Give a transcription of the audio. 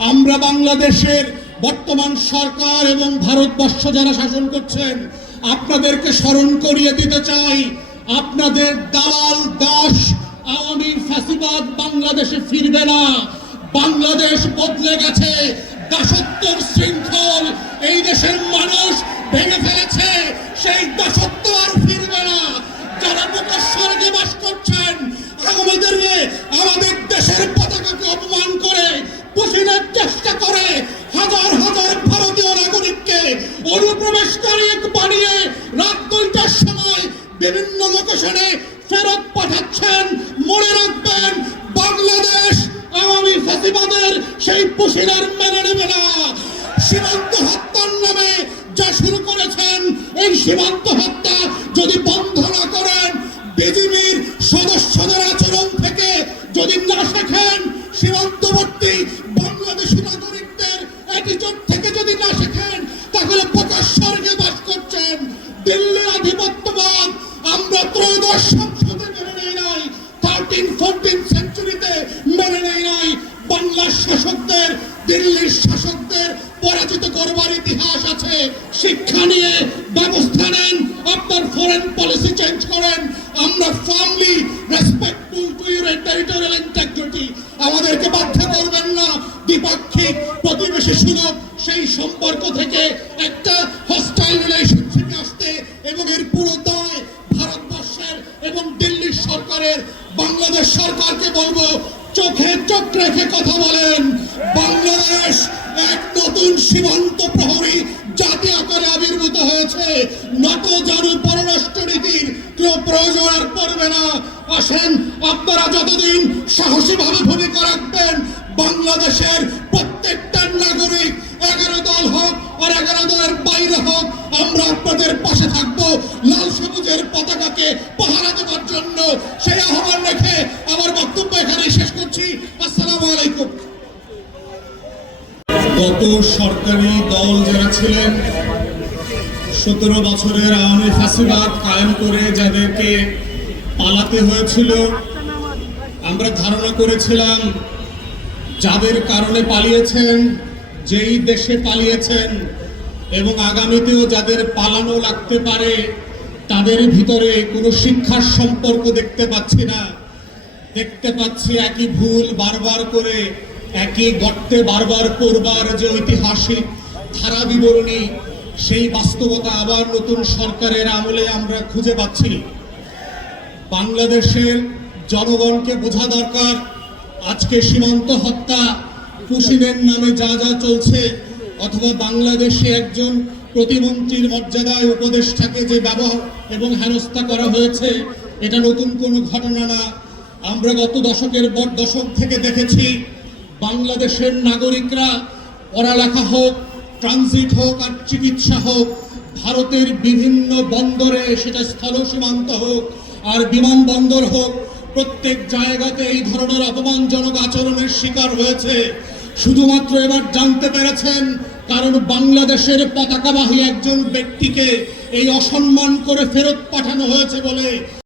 আমরা বাংলাদেশের বর্তমান সরকার এবং ভারতবর্ষ যারা শাসন করছেন আপনাদেরকে স্মরণ করিয়ে দিতে চাই, আপনাদের দালাল দাস আওয়ামী ফ্যাসিবাদ বাংলাদেশে ফিরবে না। বাংলাদেশ বদলে গেছে, দাসত্বের শৃঙ্খল এই দেশের মানুষ ভেঙে ফেলেছে, সেই দাসত্ব আর ফিরবে না। যারা বুকের স্বর্গে বাস করছেন আমাদের দেশের পতাকাকে অপমান করে পুষিনের চেষ্টা করে হাজার হাজার ভারতীয় নাগরিককে অনুপ্রবেশকারী বানিয়ে রাত 2টার সময় বিভিন্ন লোকেশনে ফেরত পাঠাচ্ছেন। মনে রাখবেন, বাংলাদেশ আওয়ামী ফ্যাসিবাদের সেই পুষিনের মেনে নেবে না। সীমান্ত হত্যার নামে যা শুরু করেছেন, এই সীমান্ত হত্যা যদি বন্ধ না করেন, বিজিবির সদস্যদের আচরণ থেকে যদি না শেখেন, সীমান্তবর্তী বাংলাদেশী নাগরিকদের অ্যাটিটিউড থেকে যদি না শেখেন, তাহলে প্রকাশ স্বর্গে বাস করছেন। দিল্লির আধিপত্যবাদ আমরা ত্রয়োদশ সংসদে মেনে নেই নাই, 13-14 সেঞ্চুরিতে মেনে নেই নাই। বাংলার শাসকদের দিল্লির শাসকদের পরাজিত করবার ইতিহাস আছে। শিক্ষা নিয়ে ব্যবস্থা নেন, আপনার ফরেন পলিসি চেঞ্জ করেন। আমরা firmly respectful to your territorial integrity. আমাদেরকে বাধ্য করবেন না দ্বিপাক্ষিক প্রতিবেশী সুলভ সেই সম্পর্ক থেকে একটা হস্টাইল রিলেশনশিপে আসতে, এবং এর পুরো দায় ভারতবর্ষের এবং দিল্লির সরকারের। বাংলাদেশ সরকারকে বলবো, চোখে চোখ রেখে কথা বলেন। বাংলাদেশ এক নতুন সীমান্ত প্রহরী জাতি আকারে আবির্ভূত হয়েছে। নত জানু পররাষ্ট্র নীতির কেউ প্রয়োজন আর পড়বে না। আসেন, আপনারা যতদিন সাহসীভাবে ভূমিকা রাখবেন, বাংলাদেশের প্রত্যেকটা নাগরিক 11 দল হোক আর 11 দলের বাইরে হোক, আমরা আপনাদের পাশে থাকবো লাল সবুজের পতাকাকে পাহারা দেওয়ার জন্য। সেই আহ্বান রেখে আমার বক্তব্য এখানেই শেষ করছি। আসসালামু আলাইকুম। গত সরকারি দল যারা ছিলেন, 17 বছরের আওয়ামী ফ্যাসিবাদ কায়েম করে যাদেরকে পালাতে হয়েছিল, আমরা ধারণা করেছিলাম যাদের কারণে পালিয়েছেন, যেই দেশে পালিয়েছেন এবং আগামীতেও যাদের পালানো লাগতে পারে, তাদের ভিতরে কোনো শিক্ষার সম্পর্ক দেখতে পাচ্ছি না। দেখতে পাচ্ছি একই ভুল বারবার করে একই গর্তে বারবার পড়বার যে ঐতিহাসিক ধারা বিবরণী, সেই বাস্তবতা আবার নতুন সরকারের আমলে আমরা খুঁজে পাচ্ছি। বাংলাদেশের জনগণকে বোঝা দরকার, আজকে সীমান্ত হত্যা, পুশিনের নামে যা যা চলছে, অথবা বাংলাদেশে একজন প্রতিমন্ত্রীর মর্যাদায় উপদেষ্টাকে যে ব্যবহার এবং হেনস্থা করা হয়েছে, এটা নতুন কোনো ঘটনা না। আমরা গত দশক থেকে দেখেছি বাংলাদেশের নাগরিকরা পড়ালেখা হোক, ট্রানজিট হোক আর চিকিৎসা হোক, ভারতের বিভিন্ন বন্দরে, সেটা স্থল সীমান্ত হোক আর বিমানবন্দর হোক, প্রত্যেক জায়গাতে এই ধরনের অপমানজনক আচরণের শিকার হয়েছে। শুধুমাত্র এবার জানতে পেরেছেন কারণ বাংলাদেশের পতাকাবাহী একজন ব্যক্তিকে এই অসম্মান করে ফেরত পাঠানো হয়েছে বলে।